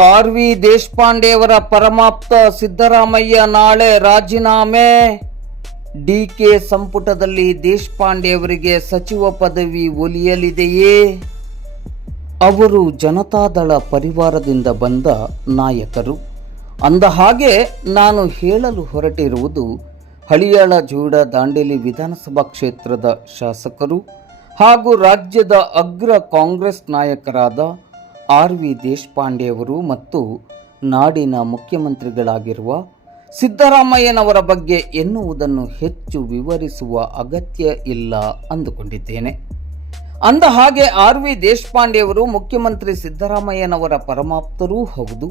ಆರ್.ವಿ. ದೇಶಪಾಂಡೆಯವರ ಪರಮಾಪ್ತ ಸಿದ್ದರಾಮಯ್ಯ ನಾಳೆ ರಾಜೀನಾಮೆ. ಡಿಕೆ ಸಂಪುಟದಲ್ಲಿ ದೇಶಪಾಂಡೆಯವರಿಗೆ ಸಚಿವ ಪದವಿ ಒಲಿಯಲಿದೆಯೇ? ಅವರು ಜನತಾದಳ ಪರಿವಾರದಿಂದ ಬಂದ ನಾಯಕರು. ಅಂದ ಹಾಗೆ ನಾನು ಹೇಳಲು ಹೊರಟಿರುವುದು ಹಳಿಯಾಳ ಜೋಡ ದಾಂಡೇಲಿ ವಿಧಾನಸಭಾ ಕ್ಷೇತ್ರದ ಶಾಸಕರು ಹಾಗೂ ರಾಜ್ಯದ ಅಗ್ರ ಕಾಂಗ್ರೆಸ್ ನಾಯಕರಾದ ಆರ್.ವಿ. ದೇಶಪಾಂಡೆಯವರು ಮತ್ತು ನಾಡಿನ ಮುಖ್ಯಮಂತ್ರಿಗಳಾಗಿರುವ ಸಿದ್ದರಾಮಯ್ಯನವರ ಬಗ್ಗೆ ಎನ್ನುವುದನ್ನು ಹೆಚ್ಚು ವಿವರಿಸುವ ಅಗತ್ಯ ಇಲ್ಲ ಅಂದುಕೊಂಡಿದ್ದೇನೆ. ಅಂದ ಹಾಗೆ ಆರ್.ವಿ. ದೇಶಪಾಂಡೆಯವರು ಮುಖ್ಯಮಂತ್ರಿ ಸಿದ್ದರಾಮಯ್ಯನವರ ಪರಮಾಪ್ತರೂ ಹೌದು.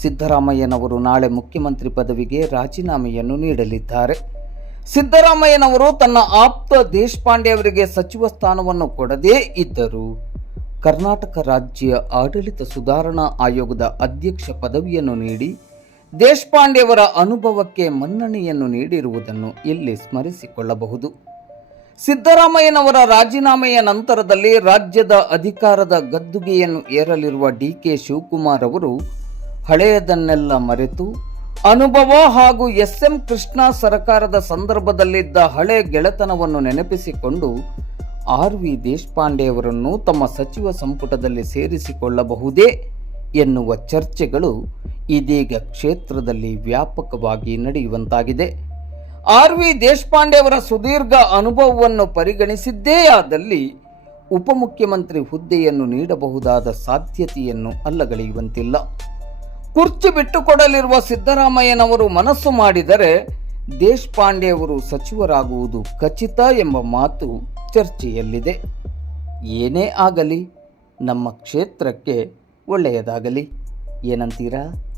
ಸಿದ್ದರಾಮಯ್ಯನವರು ನಾಳೆ ಮುಖ್ಯಮಂತ್ರಿ ಪದವಿಗೆ ರಾಜೀನಾಮೆಯನ್ನು ನೀಡಲಿದ್ದಾರೆ. ಸಿದ್ದರಾಮಯ್ಯನವರು ತನ್ನ ಆಪ್ತ ದೇಶಪಾಂಡೆಯವರಿಗೆ ಸಚಿವ ಸ್ಥಾನವನ್ನು ಕೊಡದೇ ಇದ್ದರು ಕರ್ನಾಟಕ ರಾಜ್ಯ ಆಡಳಿತ ಸುಧಾರಣಾ ಆಯೋಗದ ಅಧ್ಯಕ್ಷ ಪದವಿಯನ್ನು ನೀಡಿ ದೇಶಪಾಂಡೆಯವರ ಅನುಭವಕ್ಕೆ ಮನ್ನಣೆಯನ್ನು ನೀಡಿರುವುದನ್ನು ಇಲ್ಲಿ ಸ್ಮರಿಸಿಕೊಳ್ಳಬಹುದು. ಸಿದ್ದರಾಮಯ್ಯನವರ ರಾಜೀನಾಮೆಯ ನಂತರದಲ್ಲಿ ರಾಜ್ಯದ ಅಧಿಕಾರದ ಗದ್ದುಗೆಯನ್ನು ಏರಲಿರುವ ಡಿ.ಕೆ. ಶಿವಕುಮಾರ್ ಅವರು ಹಳೆಯದನ್ನೆಲ್ಲ ಮರೆತು ಅನುಭವ ಹಾಗೂ ಎಸ್.ಎಂ. ಕೃಷ್ಣ ಸರ್ಕಾರದ ಸಂದರ್ಭದಲ್ಲಿದ್ದ ಹಳೆ ಗೆಳೆತನವನ್ನು ನೆನಪಿಸಿಕೊಂಡು ಆರ್.ವಿ. ದೇಶಪಾಂಡೆಯವರನ್ನು ತಮ್ಮ ಸಚಿವ ಸಂಪುಟದಲ್ಲಿ ಸೇರಿಸಿಕೊಳ್ಳಬಹುದೇ ಎನ್ನುವ ಚರ್ಚೆಗಳು ಇದೀಗ ಕ್ಷೇತ್ರದಲ್ಲಿ ವ್ಯಾಪಕವಾಗಿ ನಡೆಯುವಂತಾಗಿದೆ. ಆರ್.ವಿ. ದೇಶಪಾಂಡೆಯವರ ಸುದೀರ್ಘ ಅನುಭವವನ್ನು ಪರಿಗಣಿಸಿದ್ದೇ ಆದಲ್ಲಿ ಉಪಮುಖ್ಯಮಂತ್ರಿ ಹುದ್ದೆಯನ್ನು ನೀಡಬಹುದಾದ ಸಾಧ್ಯತೆಯನ್ನು ಅಲ್ಲಗಳೆಯುವಂತಿಲ್ಲ. ಕುರ್ಚಿ ಬಿಟ್ಟುಕೊಡಲಿರುವ ಸಿದ್ದರಾಮಯ್ಯನವರು ಮನಸ್ಸು ಮಾಡಿದರೆ ದೇಶಪಾಂಡೆಯವರು ಸಚಿವರಾಗುವುದು ಖಚಿತ ಎಂಬ ಮಾತು ಚರ್ಚೆಯಲ್ಲಿದೆ. ಏನೇ ಆಗಲಿ ನಮ್ಮ ಕ್ಷೇತ್ರಕ್ಕೆ ಒಳ್ಳೆಯದಾಗಲಿ. ಏನಂತೀರಾ?